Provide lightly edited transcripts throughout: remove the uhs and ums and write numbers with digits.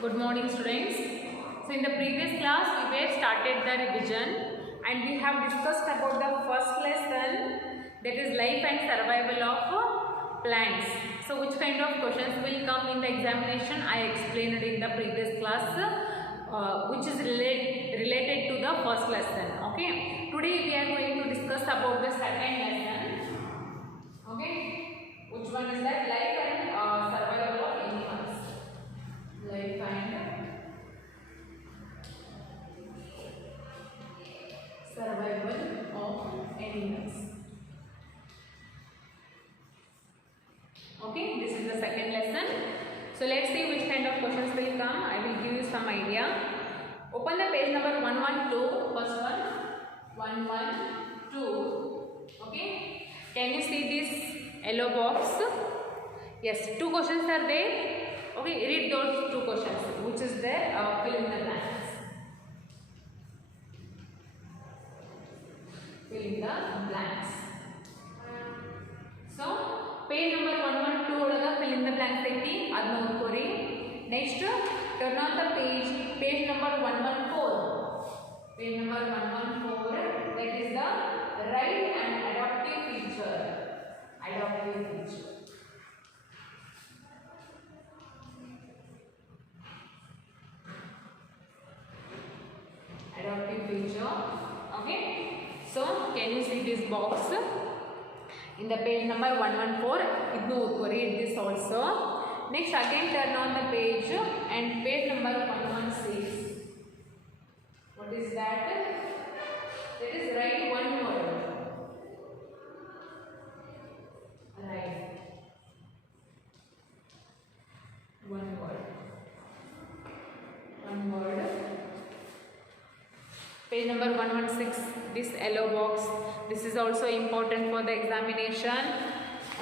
Good morning, students. So in the previous class we were started the revision and we have discussed about the first lesson, that is life and survival of plants. So which kind of questions will come in the examination I explained in the previous class, which is related to the first lesson. Okay. Today we are going to discuss about the second lesson. Okay. Which one is that? Life and survival of animals. Life and survival of animals. Okay, this is the second lesson. So let's see which kind of questions will come. I will give you some idea. Open the page number 112. First one, 112. Okay. Can you see this yellow box? Yes, two questions are there. Okay, read those two questions. Which is there? Fill in the blanks. Fill in the blanks. So, page number 112 olaga fill in the blanks aiti adna nodkori. Next, turn on the page number 114. Page number 114, that is the right and adaptive feature. Adaptive feature. Adaptive feature. Okay. So, can you see this box? In the page number 114, read this also. Next, again turn on the page and page number 116. What is that? That is write one word. Write one word. One word. Page number 116, this yellow box, this is also important for the examination.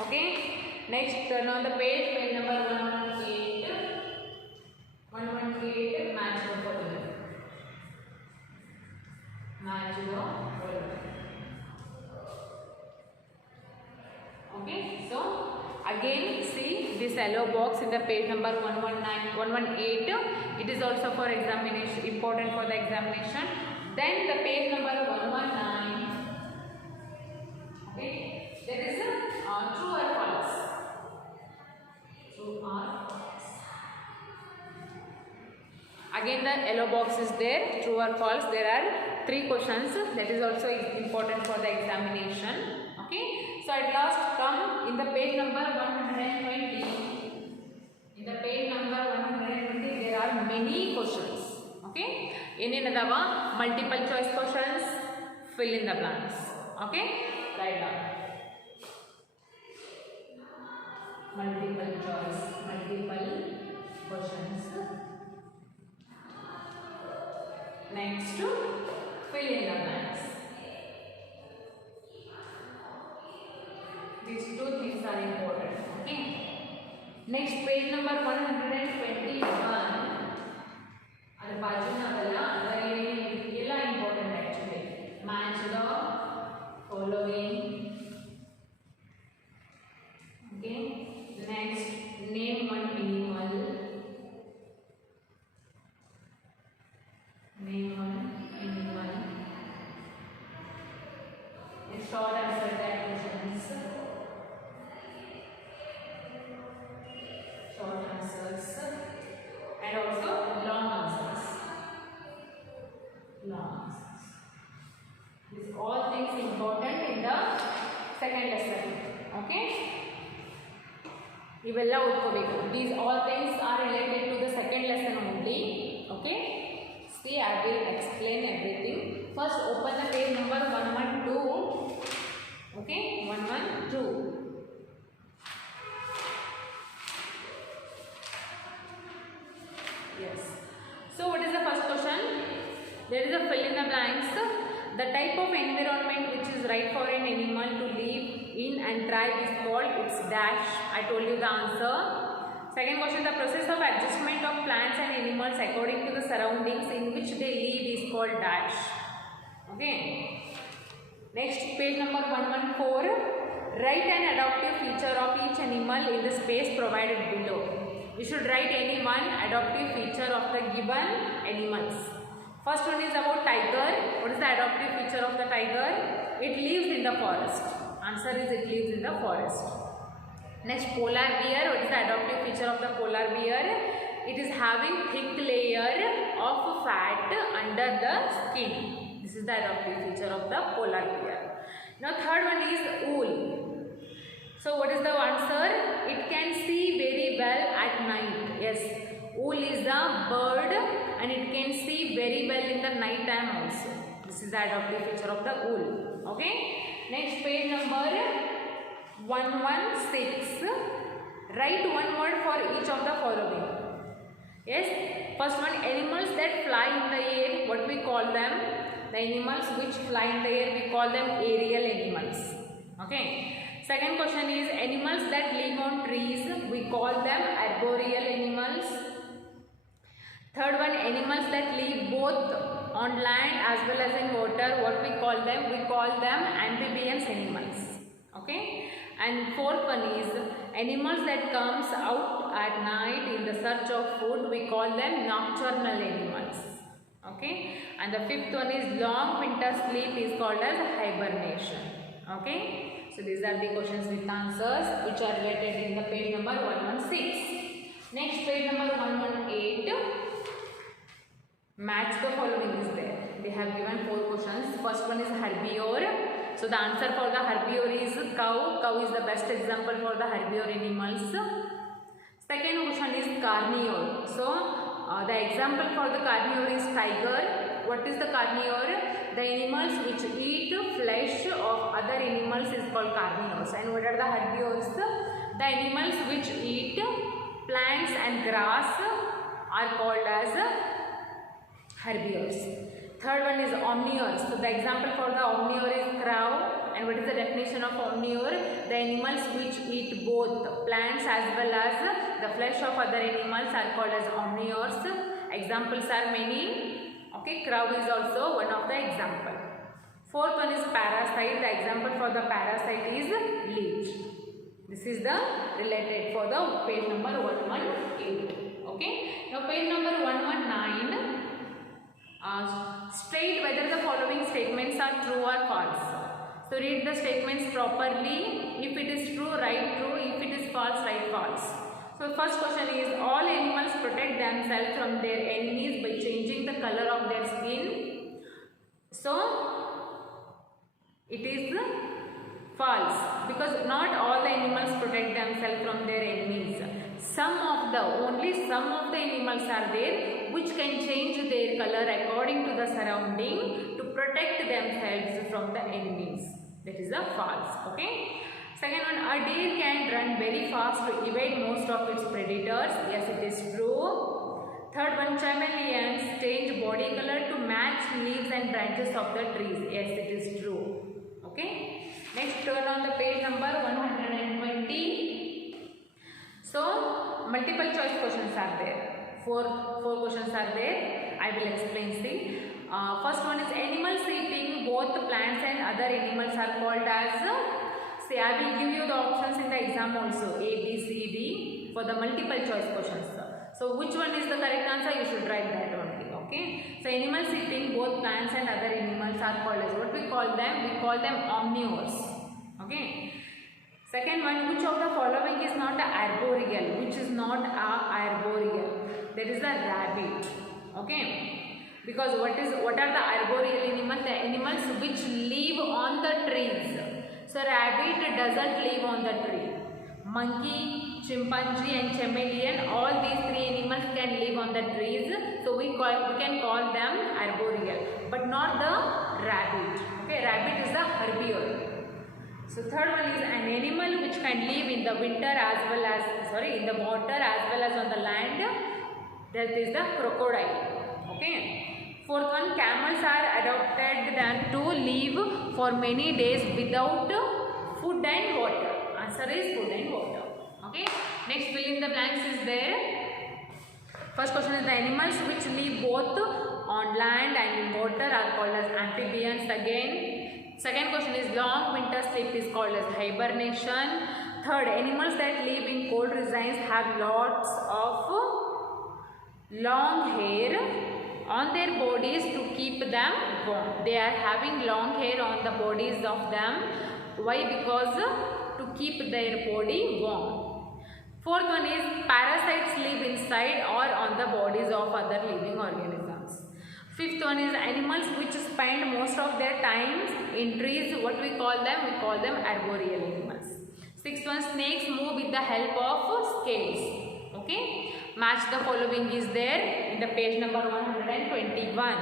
Okay. Next, turn on the page number 118. 118, match the following. Match the following. Okay. So, again see this yellow box in the page number 118. It is also for examination, important for the examination. Then the page number 119, okay, there is a true or false. True or false. Again the yellow box is there, true or false. There are three questions. That is also important for the examination. Okay. So at last come in the page number 120. In the page number 120 there are many questions. Okay. In another multiple choice questions, fill in the blanks. Okay, write down. Multiple choice, multiple questions. Next, fill in the blanks. These two things are important. Okay. Next, page number 121. And important actually. Match the following. Okay. Next, name one animal. Name one animal. It's short answer type questions. Short answers and also long answers. Long answers. These all things important in the second lesson. Okay. Ivella odkobeku. These all things are related to the second lesson only. Okay. See, I will explain everything. First, open the page number 112. Okay, 112. Yes. So, what is the first question? There is a fill in the blanks. The type of environment which is right for an animal to live in and thrive is called its dash. I told you the answer. Second question, the process of adjustment of plants and animals according to the surroundings in which they live is called dash. Okay. Next, page number 114. Write an adaptive feature of each animal in the space provided below. You should write any one adaptive feature of the given animals. First one is about tiger. What is the adaptive feature of the tiger? It lives in the forest. Answer is it lives in the forest. Next, polar bear. What is the adaptive feature of the polar bear? It is having thick layer of fat under the skin. This is the adaptive feature of the polar bear. Now third one is wool. So what is the answer? It can see very well at night. Yes, wool is the bird and it can see very well in the night time also. This is the adaptive feature of the wool. Okay. Next, page number 116. Write one word for each of the following. Yes, first one, animals that fly in the air, what we call them? The animals which fly in the air, we call them aerial animals. Okay. Second question is, animals that live on trees, we call them arboreal animals. Third one, animals that live both on land as well as in water, what we call them? We call them amphibians animals. Okay. And fourth one is, animals that comes out at night in the search of food, we call them nocturnal animals. Okay. And the fifth one is, long winter sleep is called as hibernation. Okay. So these are the questions with answers which are related in the page number 116. Next, page number 118. Match the following is there. They have given 4 questions. First one is herbivore. So the answer for the herbivore is cow. Cow is the best example for the herbivore animals. Second question is carnivore. So the example for the carnivore is tiger. What is the carnivore? The animals which eat flesh of other animals is called carnivores. And what are the herbivores? The animals which eat plants and grass are called as herbivores. Third one is omnivores. So the example for the omnivore is crow. And what is the definition of omnivore? The animals which eat both plants as well as the flesh of other animals are called as omnivores. Examples are many. Okay, crow is also one of the example. Fourth one is parasite. The example for the parasite is leech. This is the related for the page number 118. Okay. Now page number 119. State whether the following statements are true or false. So read the statements properly. If it is true, write true. If it is false, write false. So first question is, all animals protect themselves from their enemies by changing the color of their skin. So it is false, because not all the animals protect themselves from their enemies. Only some of the animals are there which can change their color according to the surrounding to protect themselves from the enemies. That is a false. Okay. Second one, a deer can run very fast to evade most of its predators. Yes, it is true. Third one, chameleons change body color to match leaves and branches of the trees. Yes, it is true. Okay. Next, turn on the page number 120. So, multiple choice questions are there. Four questions are there. I will explain. See. First one is, animals eating both plants and other animals are called as. See, I will give you the options in the exam also, A, B, C, D, for the multiple choice questions. So, which one is the correct answer? You should write that only. Okay. So, animals eating both plants and other animals are called as, what we call them? We call them omnivores. Okay. Second one, which of the following is not a arboreal? Which is not a arboreal? That is the rabbit. Okay. Because what are the arboreal animals? The animals which live on the trees. So rabbit doesn't live on the tree. Monkey, chimpanzee and chameleon, all these 3 animals can live on the trees. So we can call them arboreal, but not the rabbit. Okay, rabbit is the herbivore. So third one is, an animal which can live in the winter as well as, in the water as well as on the land. That is the crocodile. Okay. Fourth one, camels are adapted to live for many days without food and water. Answer is food and water. Okay. Next, fill in the blanks is there. First question is, the animals which live both on land and in water are called as amphibians again. Second question is, long winter sleep is called as hibernation. Third, animals that live in cold regions have lots of long hair on their bodies to keep them warm. They are having long hair on the bodies of them. Why? Because to keep their body warm. Fourth one is parasites live inside or on the bodies of other living organisms. Fifth one is animals which spend most of their time in trees. What we call them? We call them arboreal animals. Sixth one, snakes move with the help of scales. Okay. Match the following is there in the page number 121.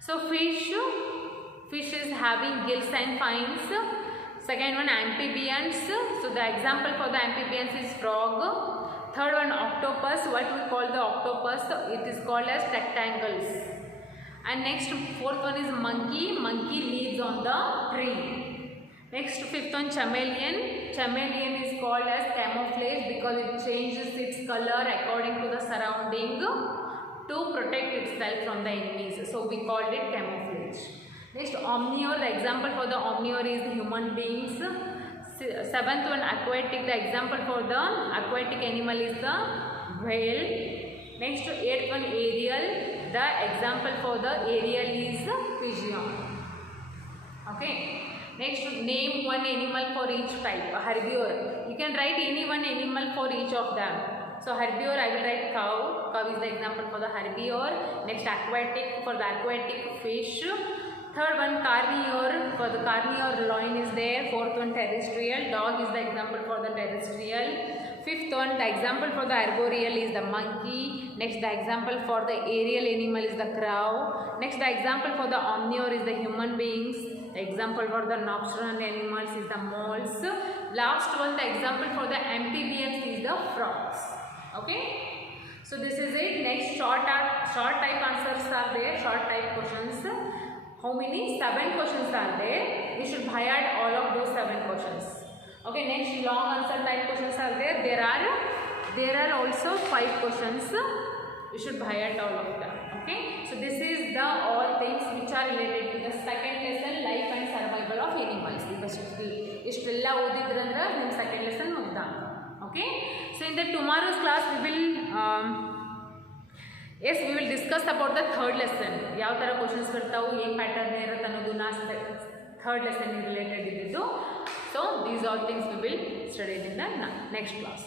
So fish is having gills and fins. Second one, amphibians. So the example for the amphibians is frog. Third one, octopus. What we call the octopus? It is called as rectangles. And next, fourth one is monkey. Monkey lives on the tree. Next, fifth one, chameleon. Chameleon is called as camouflage because it changes its color according to the surrounding to protect itself from the enemies. So we called it camouflage. Next, omnivore. The example for the omnivore is human beings. Seventh one, aquatic. The example for the aquatic animal is the whale. Next, eighth one, aerial. The example for the aerial is pigeon. Okay. Next, name one animal for each type. Herbivore. You can write any one animal for each of them. So herbivore, I will write cow. Cow is the example for the herbivore. Next, aquatic. For the aquatic, fish. Third one, carnivore. For the carnivore, lion is there. Fourth one, terrestrial. Dog is the example for the terrestrial. Fifth one, the example for the arboreal is the monkey. Next, the example for the aerial animal is the crow. Next, the example for the omnivore is the human beings. The example for the nocturnal animals is the moles. Last one, the example for the amphibians is the frogs. Okay. So this is it. Next, short type answers are there. Short type questions. How many? 7 questions are there. We should by heart all of those 7 questions. Okay. Next, long answer type questions are there. There are also 5 questions. You should by heart all of them. Okay. So this is the all things which are related to the second lesson, life and survival of animals. Ishtella odidrandra nim second lesson mugda. Okay. So in the tomorrow's class we will discuss about the third lesson. Yav tara questions bartavu, em pattern irutte annodu na third lesson related ididdu. So these all things we will study in the next class.